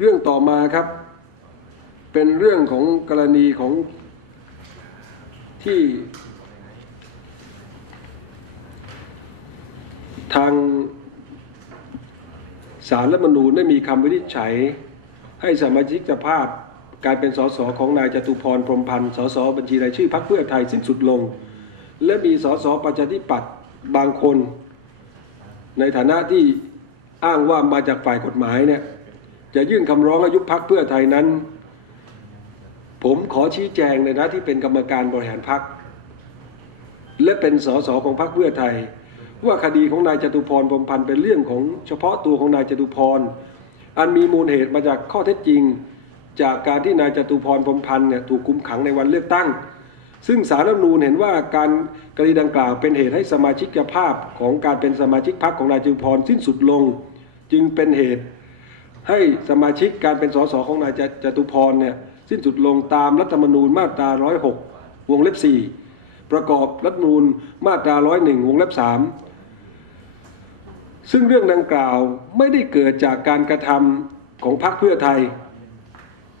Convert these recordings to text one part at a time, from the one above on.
เรื่องต่อมาครับ เป็นเรื่องของกรณีของที่ ทางสารรัฐมนูญได้มีคำวินิจฉัย ให้สมาชิกภาพการเป็นสสของนายจตุพรพรมพันธ์สสบัญชีรายชื่อพรรคเพื่อไทยสิ้นสุดลง และมีสสประชาธิปัตย์บางคน ในฐานะที่อ้างว่ามาจากฝ่ายกฎหมายเนี่ย จะยื่นคำร้องอายุพักเพื่อไทยนั้น ผมขอชี้แจงในนะที่เป็นกรรมการบริหารพักและเป็นสสของพรรคเพื่อไทย ว่าคดีของนายจตุพรพรมพันธ์เป็นเรื่องของเฉพาะตัวของนายจตุพร อันมีมูลเหตุมาจากข้อเท็จจริง จากการที่นายจตุพรพรมพันธ์เนี่ยถูกคุมขังในวันเลือกตั้ง ซึ่งสารรัฐมนูญเห็นว่าการกรณีดังกล่าวเป็นเหตุให้สมาชิกภาพของการเป็นสมาชิกพรรคของนายจตุพรสิ้นสุดลง จึงเป็นเหตุ ให้สมาชิกการเป็นสสของนายจตุพรเนี่ยสิ้นสุดลงตามรัฐธรรมนูญมาตรา 106 วงเล็บ 4 ประกอบรัฐธรรมนูญมาตรา 101 วงเล็บ 3 ซึ่งเรื่องดังกล่าวไม่ได้เกิดจากการกระทำของพรรคเพื่อไทย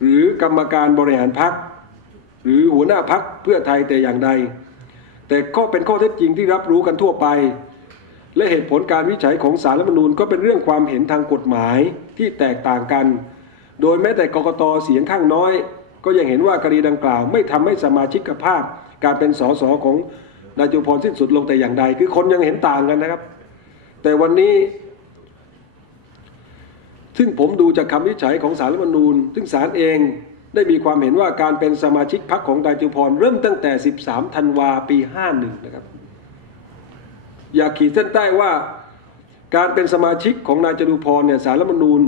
หรือกรรมการบริหารพรรคหรือหัวหน้าพรรคเพื่อไทยแต่อย่างใด แต่ก็เป็นข้อเท็จจริงที่รับรู้กันทั่วไป และเหตุผลการวิจัยของสารรัฐมนูญก็เป็นเรื่องความเห็นทางกฎหมายที่แตกต่างกัน โดยแม้แต่กกตเสียงข้างน้อย ก็ยังเห็นว่ากรณีดังกล่าว ไม่ทำให้สมาชิกภาพ การเป็นสสของนายจุพรสิ้นสุดลงแต่อย่างใด คือคนยังเห็นต่างกันนะครับ แต่วันนี้ ซึ่งผมดูจากคำวิจัยของสารรัฐมนูญ ซึ่งศาลเองได้มีความเห็นว่าการเป็นสมาชิกพรรคของนายจุพรเริ่มตั้งแต่ 13 ธันวาปี 51 นะครับ อยากขีดเส้นใต้ว่า การเป็นสมาชิกของนายจตุพรเนี่ยสารรัฐมนูญ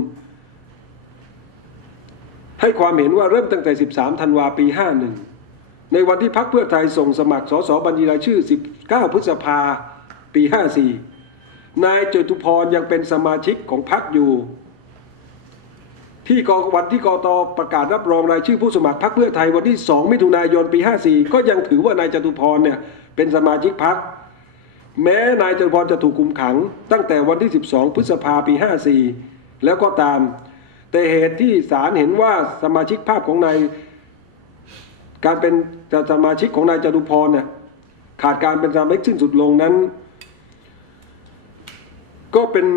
ให้ความเห็นว่าเริ่มตั้งแต่ 13 ธันวาปี 51 ในวันที่พรรคเพื่อไทยส่งสมัครสสบัญชีรายชื่อ 19 พฤษภาปี 54 นายจตุพรยังเป็นสมาชิกของพรรคอยู่ที่กวันที่กตประกาศรับรองรายชื่อผู้สมัครพรรคเพื่อไทยวันที่ 2 มิถุนายนปี 54 ก็ยังถือว่านายจตุพรเนี่ยเป็นสมาชิกพรรค แม้นายจตุพรจะถูกคุมขัง ตั้งแต่วันที่ 12 พฤษภาปี 54 แล้วก็ตาม แต่เหตุที่ศาลเห็นว่าสมาชิกภาพของนายการเป็นสมาชิกของนายจตุพรเนี่ยขาดการเป็นสมาชิกสิ้นสุดลงนั้น ก็เป็น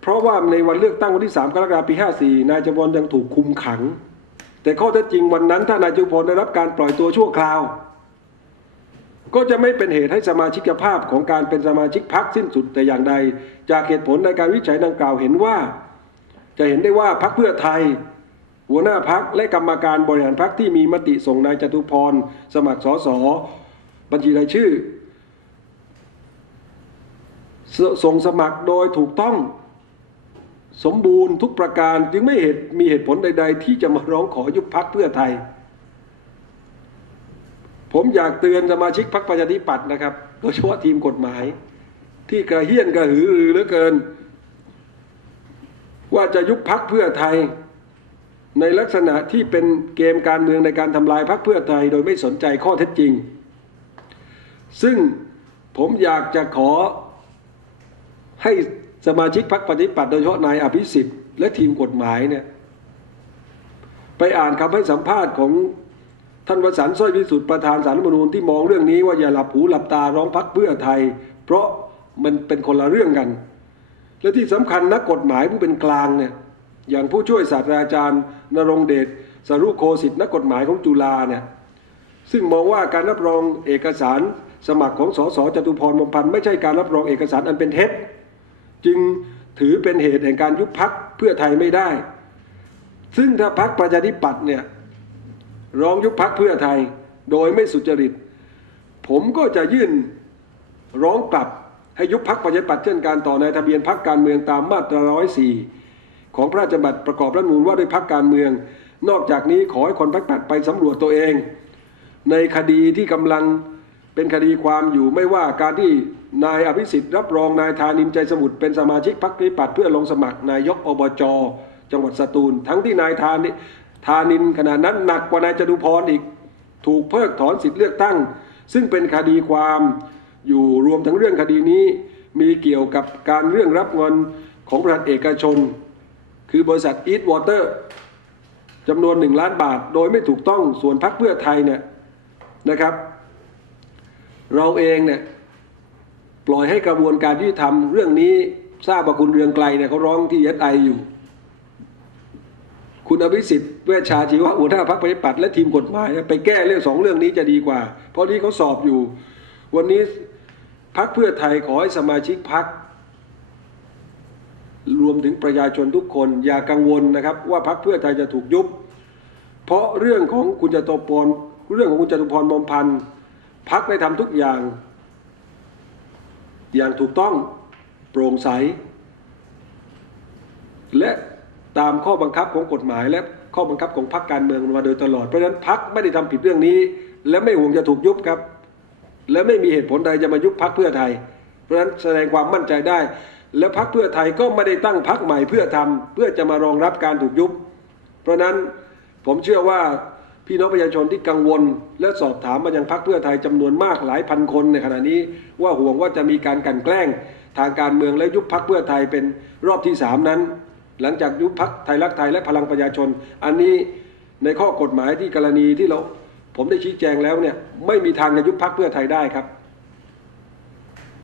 เพราะว่าในวันเลือกตั้งวันที่ 3 กรกฎาคมปี 54 นายจตุพรยังถูกคุมขัง แต่ข้อเท็จจริงวันนั้นถ้านายจตุพรได้รับการปล่อยตัวชั่วคราว ก็จะไม่เป็นเหตุให้สมาชิกภาพของการเป็นสมาชิกพรรคสิ้นสุดแต่อย่างใด จากเหตุผลในการวิจัยดังกล่าวเห็นว่า จะเห็นได้ว่าพรรคเพื่อไทย หัวหน้าพรรคและกรรมการบริหารพรรคที่มีมติส่งนายจตุพรสมัครสสบัญชีรายชื่อ ส่งสมัครโดยถูกต้องสมบูรณ์ทุกประการจึงไม่เหตุมีเหตุผลใด ๆ ที่จะมาร้องขอยุบพักเพื่อไทย ผมอยากเตือนสมาชิกพรรคประชาธิปัตย์นะครับโดยเฉพาะทีมกฎหมาย ที่กระเฮี้ยนกระหือรือเหลือเกิน ว่าจะยุบพักเพื่อไทย ในลักษณะที่เป็นเกมการเมืองในการทำลายพรรคเพื่อไทย โดยไม่สนใจข้อเท็จจริง ซึ่งผมอยากจะขอให้สมาชิกพรรคปฏิปัติโดยเฉพาะนายอภิสิทธิ์และทีมกฎหมายเนี่ยไปอ่านคำให้สัมภาษณ์ของ ท่านวสันต์สร้อยวิสุทธิ์ประธานสารรัฐมนูญที่มองเรื่องนี้ว่าอย่าหลับหูหลับตาร้องพักเพื่อไทย เพราะมันเป็นคนละเรื่องกัน และที่สำคัญนักกฎหมายผู้เป็นกลางเนี่ยอย่างผู้ช่วยศาสตราจารย์นรงเดชสรุโคสิทธินักกฎหมายของจุฬาเนี่ยซึ่งมองว่าการรับรองเอกสารสมัครของสสจตุพรมพันธ์ไม่ใช่การรับรองเอกสารอันเป็นเท็จจึงถือเป็นเหตุแห่งการยุบพักเพื่อไทยไม่ได้ ซึ่งถ้าพักประชาธิปัตย์เนี่ย ร้องยุบพักเพื่อไทย โดยไม่สุจริต ผมก็จะยื่นร้องกลับให้ยุบพักประชาธิปัตย์เช่นการต่อในทะเบียนพักการเมืองตามมาตราร้อยสี่ของพระราชบัญญัติประกอบรัฐมนูญว่าด้วยพักการเมือง นอกจากนี้ขอให้คนพักปัดไปสำรวจตัวเอง ในคดีที่กำลังเป็นคดีความอยู่ไม่ว่าการที่นายอภิสิทธิ์รับรองนายธานินใจสมุทรเป็นสมาชิกพรรคปฏิปัติเพื่อลงสมัครนายกอบจจังหวัดสตูล ทั้งที่นายธานิ ธานินขณะนั้นหนักกว่านายจตุพรอีก ถูกเพิกถอนสิทธิเลือกตั้ง ซึ่งเป็นคดีความอยู่รวมทั้งเรื่องคดีนี้ มีเกี่ยวกับการเรื่องรับเงินของบริษัทเอกชน คือบริษัท Eat Water จำนวนหนึ่งล้านบาท โดยไม่ถูกต้องส่วนพักเพื่อไทยเนี่ยนะครับ เราเองเนี่ยปล่อยให้กระบวนการที่ทำเรื่องนี้ทราบว่าคุณเรืองไกลเนี่ยเขาร้องที่เอสไออยู่ คุณอภิสิทธิ์เวชชาชีวะหัวหน้าพรรคประชาธิปัตย์และทีมกฎหมายไปแก้เรื่องสองเรื่องนี้จะดีกว่า เพราะนี้เขาสอบอยู่ วันนี้พรรคเพื่อไทยขอให้สมาชิกพรรครวมถึงประชาชนทุกคนอย่ากังวลนะครับ ว่าพรรคเพื่อไทยจะถูกยุบ เพราะเรื่องของคุณจตุพรเรื่องของคุณจตุพรมอมพันธ์พรรคได้ทำทุกอย่าง อย่างถูกต้องโปร่งใส และ ตามข้อบังคับของกฎหมาย และข้อบังคับของพรรคการเมืองมาโดยตลอด เพราะฉะนั้นพรรคไม่ได้ทำผิดเรื่องนี้ และไม่ห่วงจะถูกยุบครับ และไม่มีเหตุผลใดจะมายุบพรรคเพื่อไทย เพราะฉะนั้นแสดงความมั่นใจได้ และพรรคเพื่อไทยก็ไม่ได้ตั้งพรรคใหม่เพื่อทำเพื่อจะมารองรับการถูกยุบ เพราะฉะนั้นผมเชื่อว่าพี่น้องประชาชนที่กังวล และสอบถามมายังพรรคเพื่อไทยจำนวนมากหลายพันคนในขณะนี้ว่าห่วงว่าจะมีการกันแกล้งทางการเมืองและยุบพรรคเพื่อไทยเป็นรอบที่สามนั้น หลังจากยุบพักไทยรักไทยและพลังประชาชน อันนี้ในข้อกฎหมายที่กรณีที่เราผมได้ชี้แจงแล้วเนี่ยไม่มีทางจะยุบพักเพื่อไทยได้ครับ